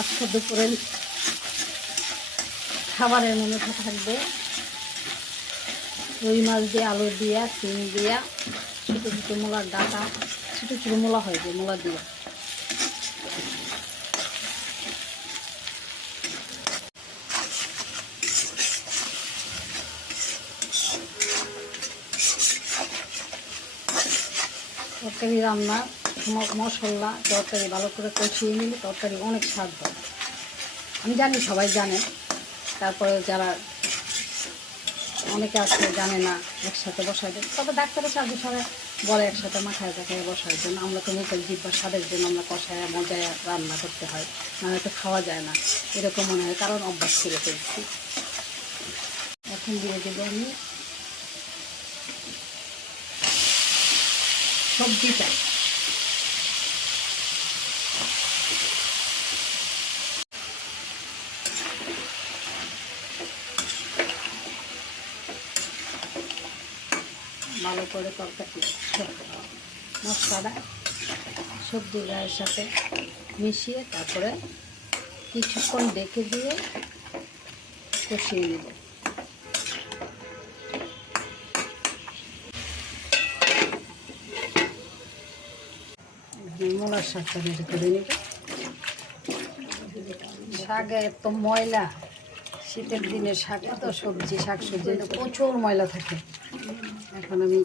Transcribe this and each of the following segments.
আজকে দুপুরের খাবারের মেনুতে থাকবে রুই মাছ দিয়ে আলু দিয়া সিম দিয়া ছোটো ছোটো মূলার ডাটা ছোটো ছোটো মূলা হয় যে মূলা দিয়ে তরকারি রান্না মশলা তরকারি ভালো করে কষিয়ে নিলে তরকারি অনেক স্বাদ হয়। আমি জানি সবাই জানে, তারপরে যারা অনেকে আছে জানে না একসাথে বসাই দেয়, তবে ডাক্তারের সাহায্য ছাড়া বলে একসাথে মাখায় দেখায় বসার জন্য। আমরা তো মুখের জিব্বার স্বাদের জন্য আমরা কষায় মজায় রান্না করতে হয়, না হয়তো খাওয়া যায় না এরকম মনে হয়, কারণ অভ্যাস করে ফেলছি। এখন দিয়ে দেবো আমি সবজিটা। ভালো করে তরকারি মশলাটা সবজির গায়ের সাথে মিশিয়ে তারপরে কিছুক্ষণ ডেকে দিয়ে কষিয়ে নেব। মূলার শাকটা ভেজে করে নেব। শাকে এত ময়লা, শীতের দিনে শাক তো সবজি শাকসবজি প্রচুর ময়লা থাকে। এখন আমি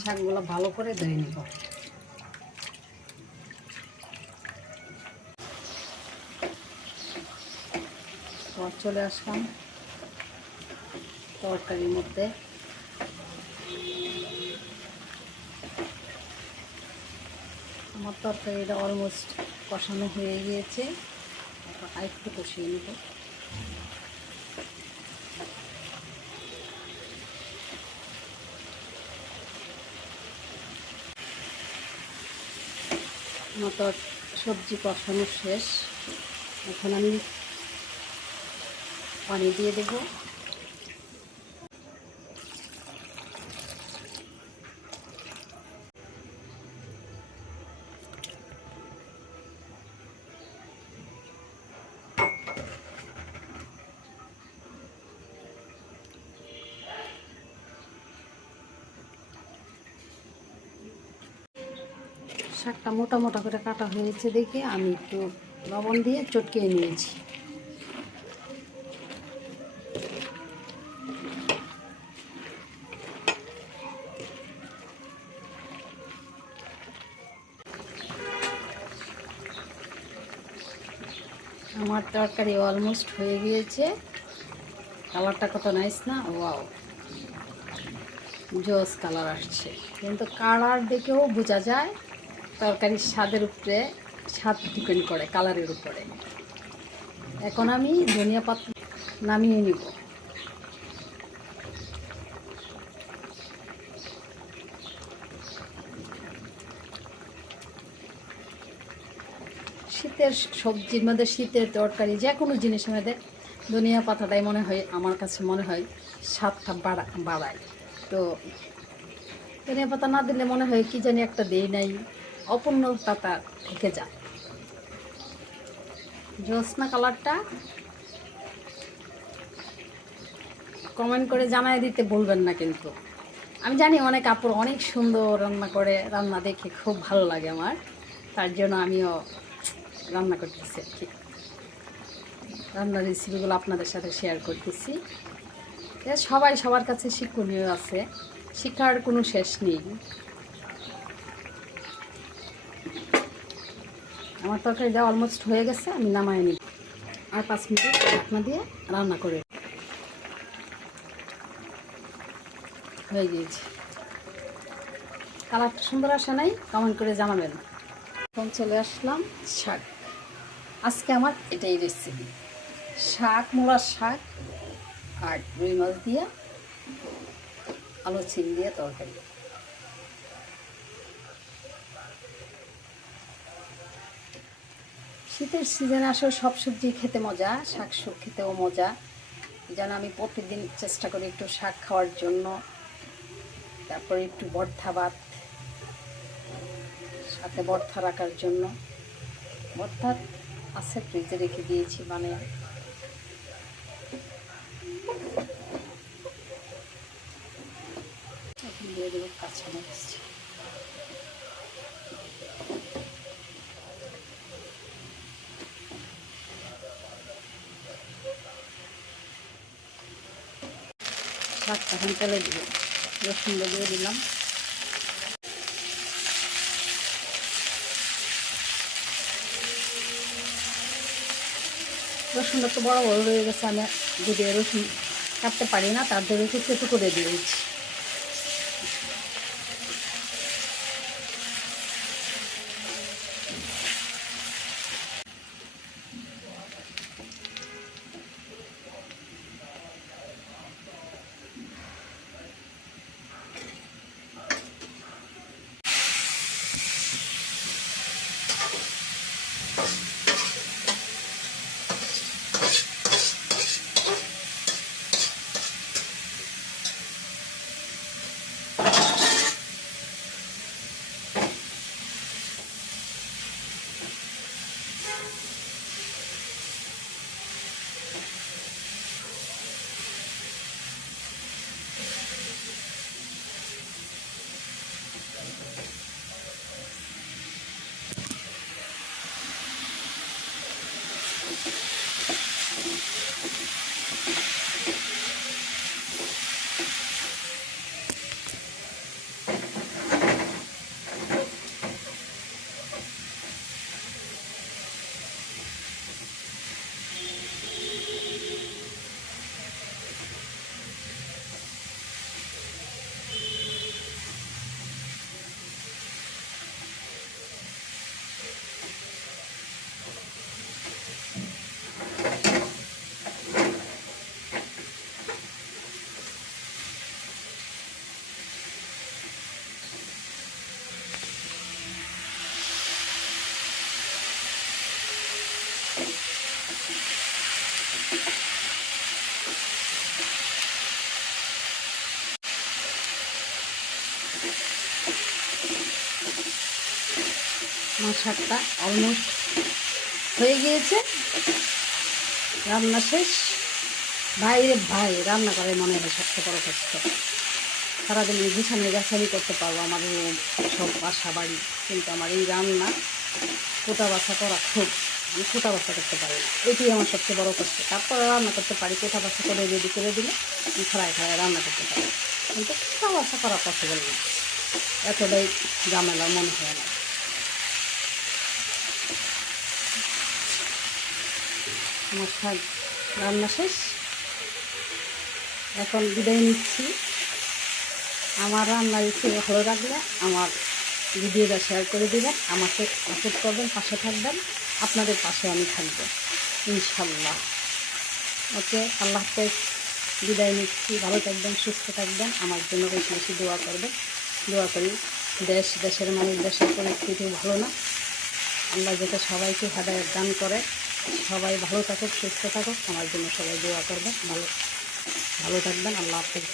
শাকগুলো ভালো করে ধুয়ে নেব। চলে আসলাম তরকারির মধ্যে। আমার তরকারিটা অলমোস্ট কষানো হয়ে গিয়েছে, এখন আরেকটু কষিয়ে নেব। আমার তো সবজি কষানো শেষ, এখন আমি পানি দিয়ে দেব। শাকটা মোটা মোটা করে কাটা হয়েছে দেখে আমি একটু লবণ দিয়ে চটকিয়ে নিয়েছি। আমার তরকারি অলমোস্ট হয়ে গিয়েছে। কালারটা কত নাইস না, ওয়াও, জোস কালার আসছে। কিন্তু কালার দেখেও বোঝা যায় তরকারির স্বাদের উপরে, স্বাদ ডিপেন্ড করে কালারের উপরে। এখন আমি ধনিয়া পাতা নামিয়ে নিব। শীতের সবজির মধ্যে, শীতের তরকারি যে কোনো জিনিসের মধ্যে ধনিয়া পাতাটাই মনে হয়, আমার কাছে মনে হয় স্বাদটা বাড়ায়। তো ধনিয়া পাতা না দিলে মনে হয় কি জানি একটা দেই নাই, অপূর্ণতা থেকে যায়। জ্যোৎস্না কালারটা কমেন্ট করে জানাই দিতে বলবেন না কিন্তু। আমি জানি অনেক আপুর অনেক সুন্দর রান্না করে, রান্না দেখে খুব ভালো লাগে আমার, তার জন্য আমিও রান্না করতেছি আর কি। রান্নার রেসিপিগুলো আপনাদের সাথে শেয়ার করতেছি। সবাই সবার কাছে শিক্ষণীয় আছে, শিক্ষার কোনো শেষ নেই। আমার তরকারিটা অলমোস্ট হয়ে গেছে, আমি নামাই নিই। আর 5 মিনিট ঢাকনা দিয়ে রান্না করে হয়ে গিয়েছে। কালারটা সুন্দর আসে নাই, কমেন্ট করে জানাবেন। এখন চলে আসলাম শাক। আজকে আমার এটাই রেসিপি, শাক, মূলার শাক আর রুই মাছ দিয়ে আলু সিম দিয়ে তরকারি। শীতের সিজনে আসলে সব সবজি খেতে মজা, শাক খেতেও মজা। যেন আমি প্রতিদিন চেষ্টা করি একটু শাক খাওয়ার জন্য, তারপরে একটু ভর্তা ভাত সাথে ভর্তা রাখার জন্য। ভর্তা আছে, ফ্রিজে রেখে দিয়েছি বানিয়ে। এখন দিয়ে দেবো কাঁচামরিচ। শাকটা এখন তেলে দিব, রসুন দিয়ে দিলাম। রসুনটা তো বড় বড় রয়ে গেছে, আমি যদি রসুন কাটতে পারি না, তার জন্য একটু চেটু করে দিয়েছি। আমার শাকটা অলমোস্ট হয়ে গিয়েছে, রান্না শেষ। ভাই রে ভাই, রান্না করে মনে হয় সবচেয়ে বড় কষ্ট। সারাদিন গুছানো গাছালি করতে পারবো আমার রুম সব বাসা বাড়ি, কিন্তু আমার এই রান্না কোটা বাছা করা খুব, আমি কোটা বাছা করতে পারি না, এটাই আমার সবচেয়ে বড় কষ্ট। তারপরে রান্না করতে পারি, কোটা বাছা করে রেডি করে দিলে আমি খাড়ায় খাড়ায় রান্না করতে পারি, কিন্তু কোটা বাছা করা পসিবল না, এতটাই ঝামেলা মনে হয় না। আমার শাক রান্না শেষ, এখন বিদায় নিচ্ছি। আমার রান্না রেসিপি ভালো লাগলে আমার ভিডিওটা শেয়ার করে দেবেন, আমাকে সাপোর্ট করবেন, পাশে থাকবেন। আপনাদের পাশে আমি থাকবো ইনশাল্লাহ। ওকে, আল্লাহ হাফেজ, বিদায় নিচ্ছি। ভালো থাকবেন, সুস্থ থাকবেন, আমার জন্য বেশি বেশি দোয়া করবেন। দোয়া করি দেশের মানুষ, দেশের পরিস্থিতি ভালো না, আল্লাহ যাতে সবাইকে হেদায়েত দান করে, সবাই ভালো থাকুক, সুস্থ থাকুক, আমার জন্য সবাই দোয়া করবেন। ভালো থাকবেন, আল্লাহ হাফেজ।